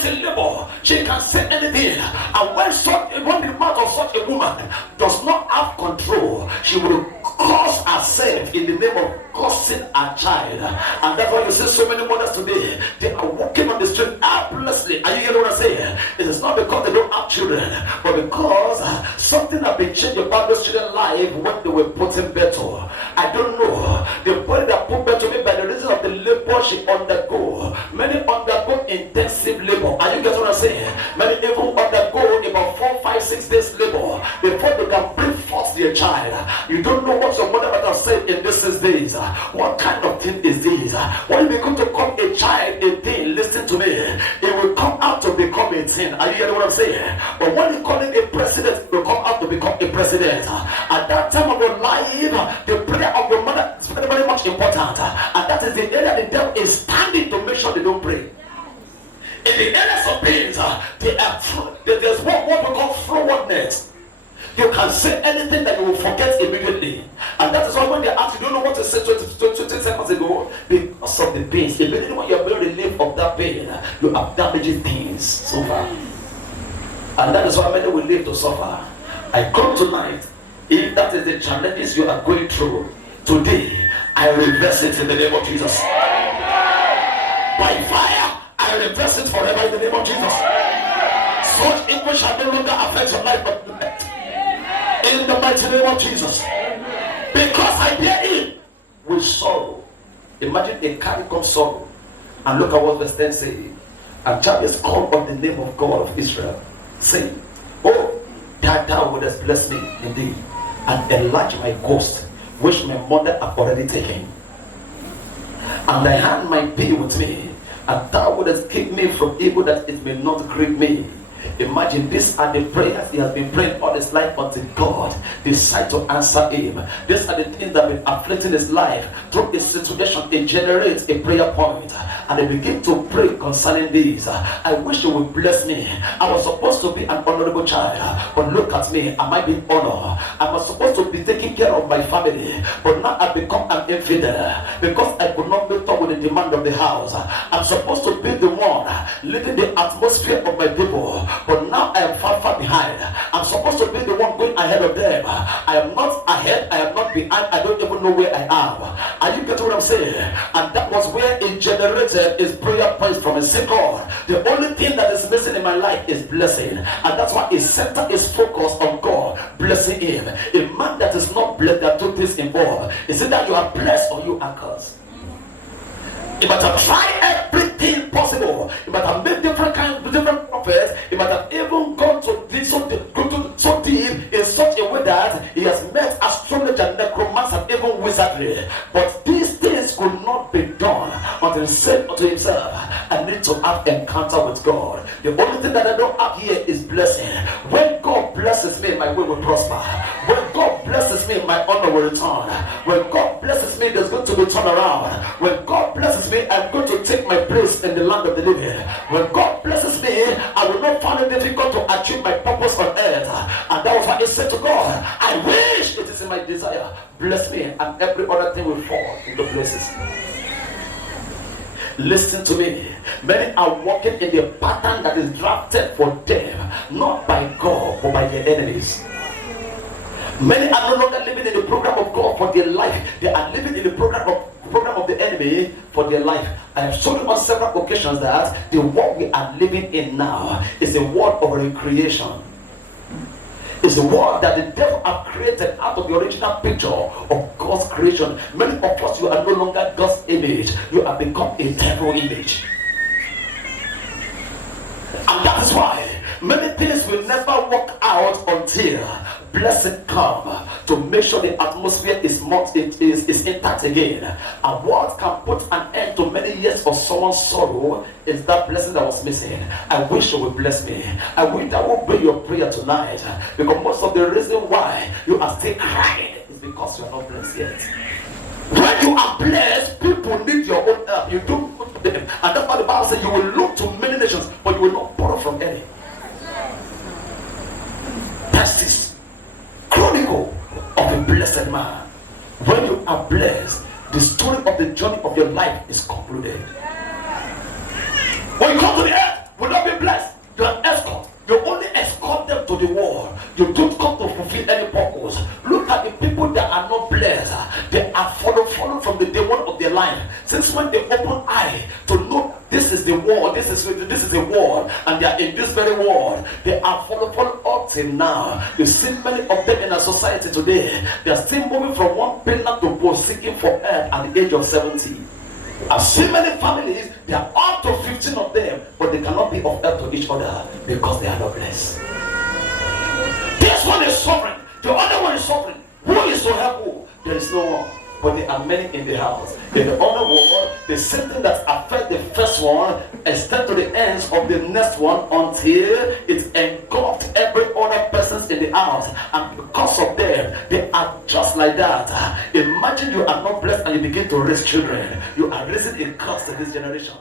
is in labor, she can say anything. And when the mouth of such a woman does not have control, she will cause herself in the name of causing a child. And that's why you see so many mothers today, they are walking on the street helplessly. Are you hearing what I'm saying? It is not because they don't have children, but because something has been changed about those children's life when they were put in battle. I don't know. The body that put battle me by the reason of the labor she undergo. Many undergo intensive labor. Are you getting what I'm saying? Many even undergo about 4, 5, 6 days labor before they can bring forth their child. You don't know what your mother might have said in these 6 days. What kind of thing is this? When you become to become a child, a thing, listen to me, it will come out to become a thing. Are you hearing what I'm saying? But when you call it a president, it will come out to become a president. At that time of your life, the prayer of your mother is very, very much important. And that is the area the devil is standing to make sure they don't pray. In the areas of things, there's what we call forwardness. You can say anything that you will forget immediately. And that is why when they ask you, don't know what to say 20 seconds ago, because of the pains. Immediately when you are very relieved of that pain, you have damaging things so far. And that is why many will live to suffer. I come tonight, if that is the challenges you are going through, today, I reverse it in the name of Jesus. By fire, I reverse it forever in the name of Jesus. Such evil shall no longer affect your life, but in the mighty name of Jesus. Because I bear it with sorrow. Imagine a carry of sorrow. And look at what verse 10 says. And Jabez called on the name of God of Israel, saying, oh, that thou wouldest bless me indeed, and enlarge my coast, which my mother hath already taken. And thy hand might be with me, and thou wouldest keep me from evil, that it may not grieve me. Imagine, these are the prayers he has been praying all his life until God decided to answer him. These are the things that have been afflicting his life. Through his situation, it generates a prayer point, and they begin to pray concerning these. I wish you would bless me. I was supposed to be an honorable child, but look at me. Am I being honored? I was supposed to be taking care of my family, but now I've become an infidel because I could not meet up with the demand of the house. I'm supposed to be the one leading the atmosphere of my people, but now I am far, far behind. I'm supposed to be the one going ahead of them. I am not ahead, I am not behind, I don't even know where I am. Are you getting what I'm saying? And that was where it generated his prayer points from a God. The only thing that is missing in my life is blessing. And that's why his center is focused on God, blessing him. A man that is not blessed, there are two things involved. Is it that you are blessed or you are cursed? You might have tried everything possible. You might have made different prophets. You might have even gone so deep in such a way that he has met astrology and necromancy and even wizardry. But these things could not be done until he said unto himself, I need to have encounter with God. The only thing that I don't have here is blessing. When God blesses me, my way will prosper. When God blesses me, my honor will return. When God blesses me, there's going to be turnaround. When God blesses me, I'm going to take my place in the land of the living. When God blesses me, I will not find it difficult to achieve my purpose on earth. And that was why he said to God, I wish it is in my desire. Bless me, and every other thing will fall into places. Listen to me. Many are walking in the pattern that is drafted for them, not by God, but by their enemies. Many are no longer living in the program of God for their life. They are living in the program of the enemy for their life. I have shown you on several occasions that the world we are living in now is a world of recreation. It's the world that the devil have created out of the original picture of God's creation. Many of us, you are no longer God's image. You have become a devil image. And that is why many things will never work out until blessing come to make sure the atmosphere is intact again. And what can put an end to many years of someone's sorrow is that blessing that was missing. I wish you would bless me. I wish that would be your prayer tonight, because most of the reason why you are still crying is because you are not blessed yet. When you are blessed, people need your own help. You don't go to them. And that's why the Bible says you will look to many nations, but you will not borrow from any. That's this chronicle of a blessed man. When you are blessed, the story of the journey of your life is concluded. When you come to the earth, will not be You don't come to fulfill any purpose. Look at the people that are not blessed. They are fallen from the day one of their life. Since when they open eye to know this is the world, this is the world, and they are in this very world, they are fallen up till now. You see many of them in our society today. They are still moving from one pillar to post, seeking for earth at the age of 70. I've seen many families, they are up to 15 of them, but they cannot be of help to each other because they are not blessed. This one is suffering, the other one is suffering. Who is to help who? There is no one, but there are many in the house. In the other world, the same thing that affects the first one extend to the ends of the next one until it engulfed every other person in the house, and because of them, they are just like that. Imagine you are not blessed and you begin to raise children. You are raising a curse to this generation.